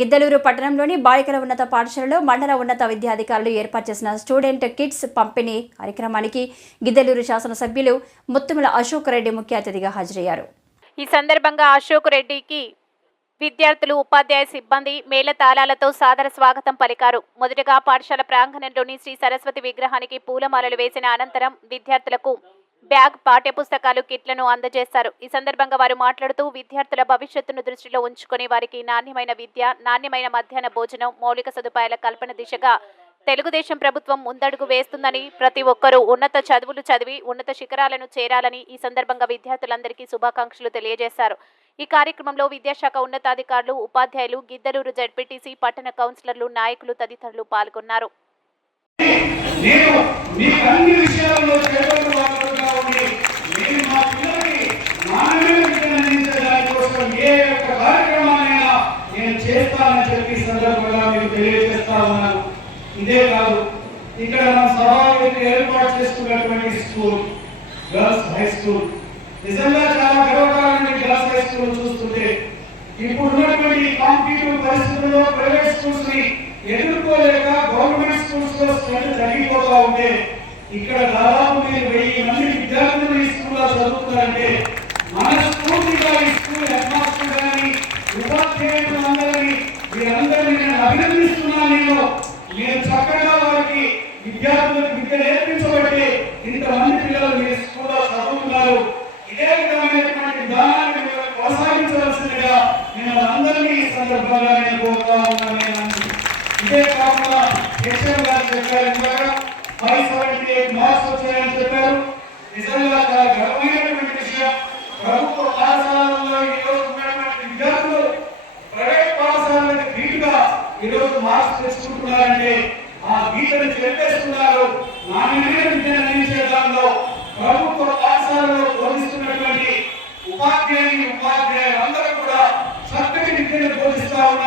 గిద్దలూరు పట్టణంలోని బాలికల ఉన్నత పాఠశాలలో మండల ఉన్నత విద్యాధికారులు ఏర్పాటు చేసిన స్టూడెంట్ కిట్స్ పంపిణీ కార్యక్రమానికి గిద్దలూరు శాసనసభ్యులు ముత్తుముల అశోక్ రెడ్డి ముఖ్య అతిథిగా హాజరయ్యారు. ఈ సందర్భంగా అశోక్ రెడ్డికి విద్యార్థులు, ఉపాధ్యాయ సిబ్బంది మేళతాళాలతో సాదర స్వాగతం పలికారు. మొదటగా పాఠశాల ప్రాంగణంలోని శ్రీ సరస్వతి విగ్రహానికి పూలమాలలు వేసిన అనంతరం విద్యార్థులకు బ్యాగ్, పాఠ్యపుస్తకాలు, కిట్లను అందజేశారు. ఈ సందర్భంగా వారు మాట్లాడుతూ విద్యార్థుల భవిష్యత్తును దృష్టిలో ఉంచుకుని వారికి నాణ్యమైన విద్య, నాణ్యమైన మధ్యాహ్న భోజనం, మౌలిక సదుపాయాల కల్పన దిశగా తెలుగుదేశం ప్రభుత్వం ముందడుగు వేస్తుందని, ప్రతి ఒక్కరూ ఉన్నత చదువులు చదివి ఉన్నత శిఖరాలను చేరాలని ఈ సందర్భంగా విద్యార్థులందరికీ శుభాకాంక్షలు తెలియజేశారు. ఈ కార్యక్రమంలో విద్యాశాఖ ఉన్నతాధికారులు, ఉపాధ్యాయులు, గిద్దలూరు జడ్పీటీసీ, పట్టణ కౌన్సిలర్లు, నాయకులు తదితరులు పాల్గొన్నారు. ఇదే కాదు, ఇక్కడ మనం సభావేదిక ఏర్పాటు చేసుకున్నటువంటి స్కూల్ గర్ల్స్ హై స్కూల్ నిజంగా చాలా గర్వకారణంగా గర్ల్స్ హై స్కూల్ చూస్తుంటే ఇప్పుడు ఉన్నటువంటి కాంపిటేటివ్ పరిస్థితుల్లో ప్రైవేట్ స్కూల్స్ ని ఎదుర్కోలేక గవర్నమెంట్ స్కూల్స్ లో స్ట్రెంత్ తగ్గిపోతూ ఉంటే ఇక్కడ దాదాపు మీరు 1000 మంది విద్యార్థులు ఈ స్కూల్లో చదువుతున్నారంటే మన స్కూల్గా ఈ స్కూల్ హెడ్ మాస్టర్ గారిని, ఉపాధ్యాయులందరినీ వీరందరినీ నేను అభినందిస్తున్నాను. నేను చక్కగా వారికి విద్యార్థులకు విద్య నేర్పించబట్టి ఇంతమంది పిల్లలు మీ స్కూల్లో చదువుతున్నారు. ఇదే విధమైనటువంటి విధానాన్ని కొనసాగించవలసిందిగా నేను అందరినీ ఈ సందర్భంగా నేను కోరుతా ఉన్నాను. ఇదే కాకుండా హెచ్ఎం గారు చెప్పారు, 578 మార్క్స్ వచ్చాయని చెప్పారు. నిజంగా చాలా గర్వమైనటువంటి విషయం. ప్రభుత్వ పాఠశాలలో ఈరోజు ఉన్నటువంటి విద్యార్థులు ప్రైవేట్ పాఠశాలకు ధీటుగా ఈరోజు మార్క్స్ తెచ్చుకుంటున్నారంటే ఆ గీతను చెప్పేస్తున్నారు. నాణ్యమైన విద్యను అందించే దానిలో ప్రభుత్వ పాఠశాలలో బోధిస్తున్నటువంటి ఉపాధ్యాయులు అందరూ కూడా చక్కటి విద్యను బోధిస్తా ఉన్నారు.